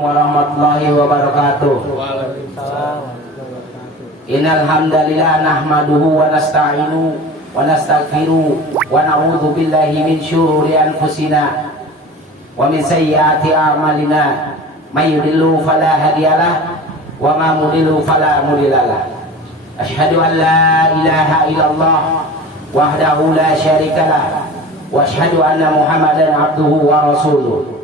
Warahmatullahi wabarakatuh. Innal hamdalillah nahmaduhu wa nasta'inu wa nastaghfiru wa na'udzu billahi min syururi anfusina wa min sayyiati a'malina. May yudillu fala hadiyalah wa ma mudillu fala mudhillalah. Asyhadu an la ilaha illallah wahdahu la syarikalah wa asyhadu anna Muhammadan abduhu wa rasuluh.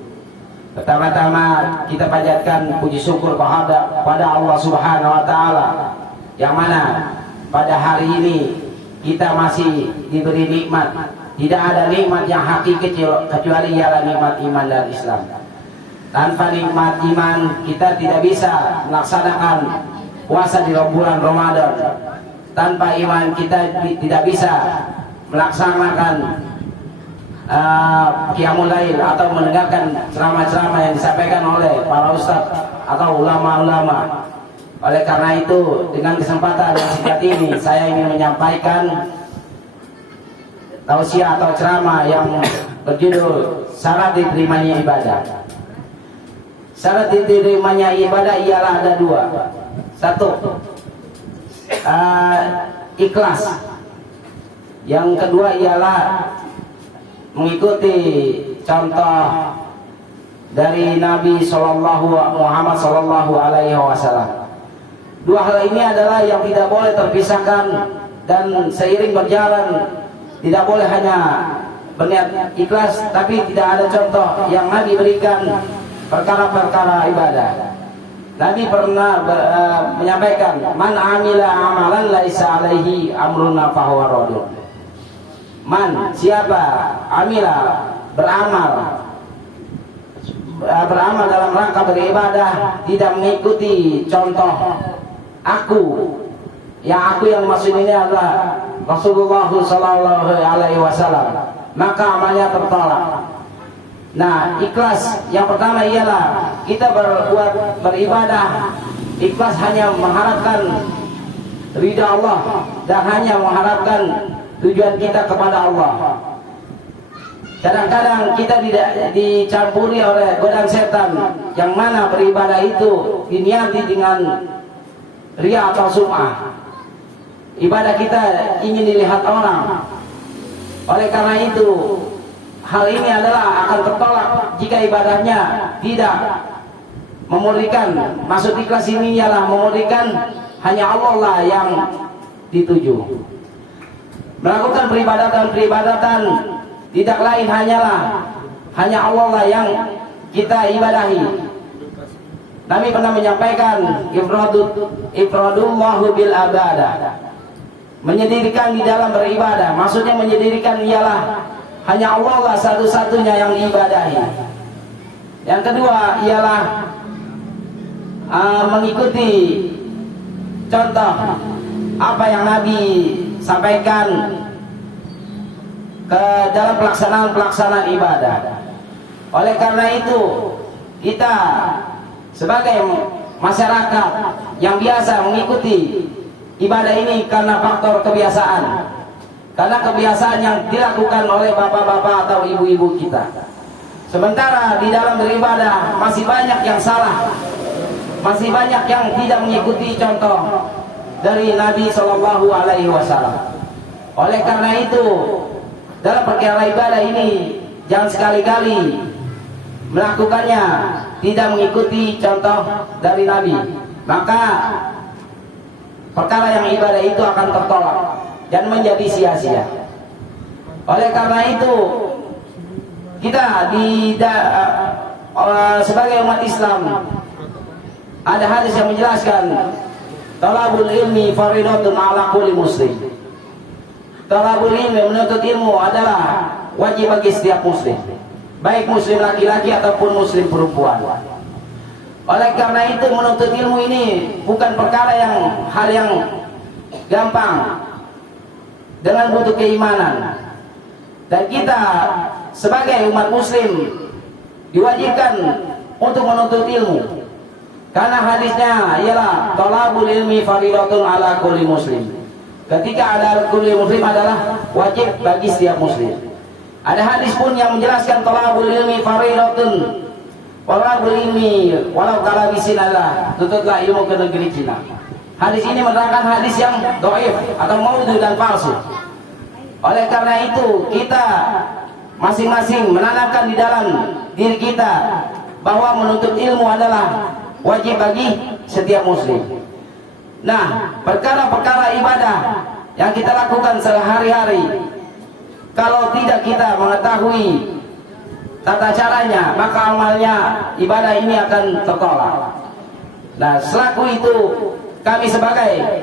Pertama-tama kita panjatkan puji syukur pada Allah Subhanahu wa taala yang mana pada hari ini kita masih diberi nikmat. Tidak ada nikmat yang hakiki kecuali ialah nikmat iman dan Islam. Tanpa nikmat iman kita tidak bisa melaksanakan puasa di bulan Ramadan. Tanpa iman kita tidak bisa melaksanakan qiyamul lail atau mendengarkan ceramah-ceramah yang disampaikan oleh para ustadz atau ulama-ulama. Oleh karena itu, dengan kesempatan yang singkat ini saya ingin menyampaikan tausiah atau ceramah yang berjudul syarat diterimanya ibadah. Syarat diterimanya ibadah ialah ada dua. Satu, ikhlas. Yang kedua ialah mengikuti contoh dari Nabi Muhammad Sallallahu Alaihi Wasallam. Dua hal ini adalah yang tidak boleh terpisahkan dan seiring berjalan. Tidak boleh hanya berniat ikhlas tapi tidak ada contoh yang Nabi berikan perkara-perkara ibadah. Nabi pernah menyampaikan, man amila amalan laisa alaihi amruna fahuwa raddun. Man, siapa amila beramal dalam rangka beribadah tidak mengikuti contoh aku yang maksud ini adalah Rasulullah Sallallahu Alaihi Wasallam, maka amalnya tertolak. Nah, ikhlas yang pertama ialah kita beribadah ikhlas hanya mengharapkan ridha Allah dan hanya mengharapkan tujuan kita kepada Allah. Kadang-kadang kita tidak dicampuri oleh godaan setan yang mana beribadah itu diniati dengan riya atau sum'ah. Ibadah kita ingin dilihat orang. Oleh karena itu, hal ini adalah akan tertolak jika ibadahnya tidak memurnikan. Maksud ikhlas ini ialah memurnikan hanya Allah lah yang dituju. Melakukan peribadatan tidak lain hanya Allah lah yang kita ibadahi. Nabi pernah menyampaikan ifradullahu bil abadah, menyendirikan di dalam beribadah. Maksudnya menyendirikan ialah hanya Allah lah satu-satunya yang diibadahi. Yang kedua ialah mengikuti contoh apa yang Nabi sampaikan ke dalam pelaksanaan ibadah. Oleh karena itu, kita sebagai masyarakat yang biasa mengikuti ibadah ini karena faktor kebiasaan, karena kebiasaan yang dilakukan oleh bapak-bapak atau ibu-ibu kita. Sementara di dalam beribadah masih banyak yang salah, masih banyak yang tidak mengikuti contoh dari Nabi Shallallahu Alaihi Wasallam. Oleh karena itu, dalam perkara ibadah ini jangan sekali-kali melakukannya tidak mengikuti contoh dari Nabi, maka perkara yang ibadah itu akan tertolak dan menjadi sia-sia. Oleh karena itu, kita sebagai umat Islam ada hadis yang menjelaskan talabul ilmi faridatun ala kulli muslim. Talabul ilmi, menuntut ilmu adalah wajib bagi setiap muslim, baik muslim laki-laki ataupun muslim perempuan. Oleh karena itu, menuntut ilmu ini bukan perkara hal yang gampang, dengan butuh keimanan. Dan kita sebagai umat muslim diwajibkan untuk menuntut ilmu, karena hadisnya ialah talabul ilmi faridatun ala kulli muslim. Ketika ada kulli muslim adalah wajib bagi setiap muslim. Ada hadis pun yang menjelaskan talabul ilmi faridatun Walau ilmi, walau kala bisinallah, tuntutlah ilmu ke negeri Cina. Hadis ini menerangkan hadis yang dhaif atau maudhu dan palsu. Oleh karena itu kita masing-masing menanamkan di dalam diri kita bahwa menuntut ilmu adalah wajib bagi setiap muslim. Nah, perkara-perkara ibadah yang kita lakukan sehari-hari, kalau tidak kita mengetahui tata caranya, maka amalnya ibadah ini akan tertolak. Nah, selaku itu kami sebagai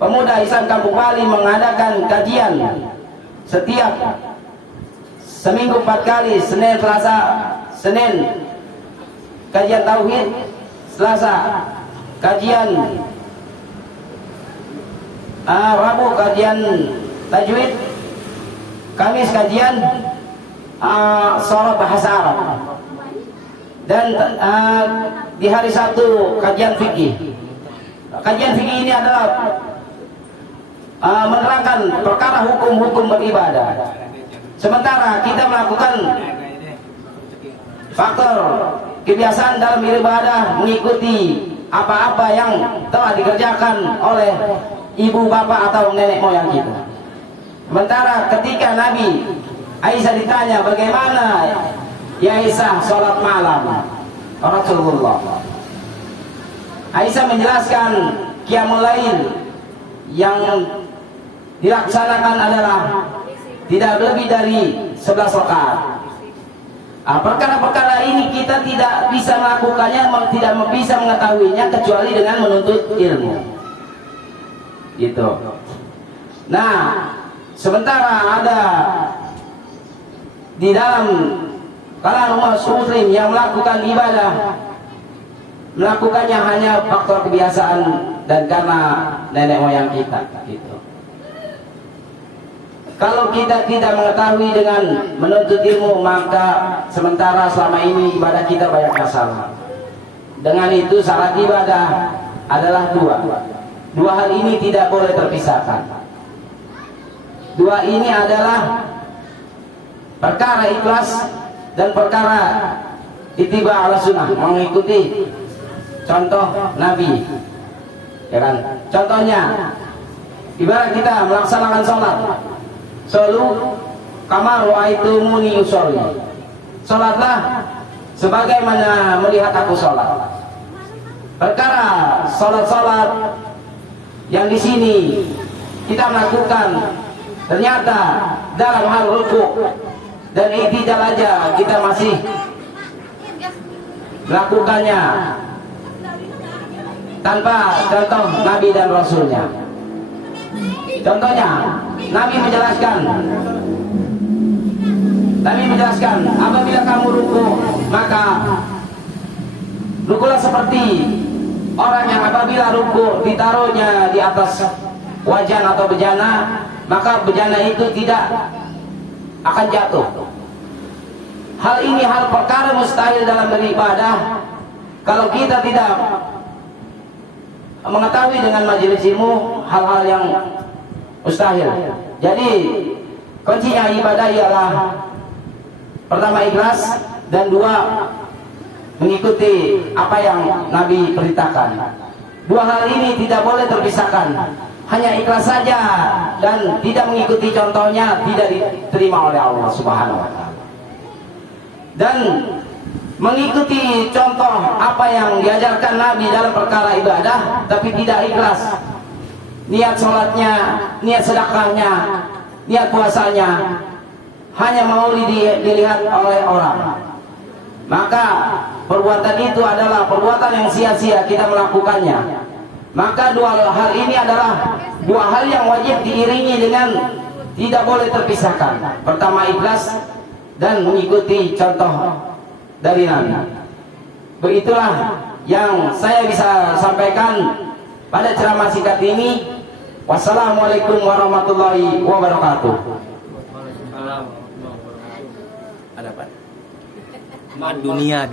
pemuda Islam Kampung Bali mengadakan kajian setiap seminggu 4 kali, Senin, Selasa, Senin kajian tauhid, Selasa kajian, Rabu kajian tajwid, Kamis kajian sholat bahasa Arab, dan di hari Sabtu kajian fikih. Kajian fikih ini adalah menerangkan perkara hukum-hukum beribadah. Sementara kita melakukan faktor kebiasaan dalam beribadah mengikuti apa-apa yang telah dikerjakan oleh ibu bapak atau nenek moyang kita. Sementara ketika Nabi Aisyah ditanya bagaimana ya Aisyah sholat malam Rasulullah, Aisyah menjelaskan qiyamul lail yang dilaksanakan adalah tidak lebih dari 11 rakaat. Perkara-perkara ini kita tidak bisa melakukannya, tidak bisa mengetahuinya kecuali dengan menuntut ilmu. Gitu. Nah, sementara ada di dalam kalangan umat muslim yang melakukan ibadah, melakukannya hanya faktor kebiasaan dan karena nenek moyang kita. Gitu. Kalau kita tidak mengetahui dengan menuntut ilmu, maka sementara selama ini ibadah kita banyak masalah. Dengan itu syarat ibadah adalah dua. Dua hal ini tidak boleh terpisahkan. Dua ini adalah perkara ikhlas dan perkara ittiba' ala sunnah, mengikuti contoh Nabi. Ya kan? Contohnya, ibarat kita melaksanakan sholat, solu kama ra'aitumuni usolli. Sholatlah sebagaimana melihat aku sholat. Perkara sholat-sholat yang di sini kita melakukan, ternyata dalam hal rukuk dan i'tidal aja kita masih melakukannya tanpa contoh Nabi dan Rasulnya. Contohnya, Nabi menjelaskan apabila kamu ruku, maka rukulah seperti orang yang apabila ruku ditaruhnya di atas wajan atau bejana, maka bejana itu tidak akan jatuh. Hal ini hal perkara mustahil dalam beribadah kalau kita tidak mengetahui dengan majelis ilmu hal-hal yang mustahil. Jadi kuncinya ibadah ialah pertama ikhlas dan dua mengikuti apa yang Nabi perintahkan. Dua hal ini tidak boleh terpisahkan. Hanya ikhlas saja dan tidak mengikuti contohnya tidak diterima oleh Allah Subhanahu wa taala. Dan mengikuti contoh apa yang diajarkan Nabi dalam perkara ibadah tapi tidak ikhlas, niat sholatnya, niat sedekahnya, niat puasanya hanya mau dilihat oleh orang, maka perbuatan itu adalah perbuatan yang sia-sia kita melakukannya. Maka dua hal ini adalah dua hal yang wajib diiringi dengan tidak boleh terpisahkan. Pertama ikhlas dan mengikuti contoh dari Nabi. Begitulah yang saya bisa sampaikan pada ceramah singkat ini. Wassalamualaikum warahmatullahi wabarakatuh. Ada apa? Dunia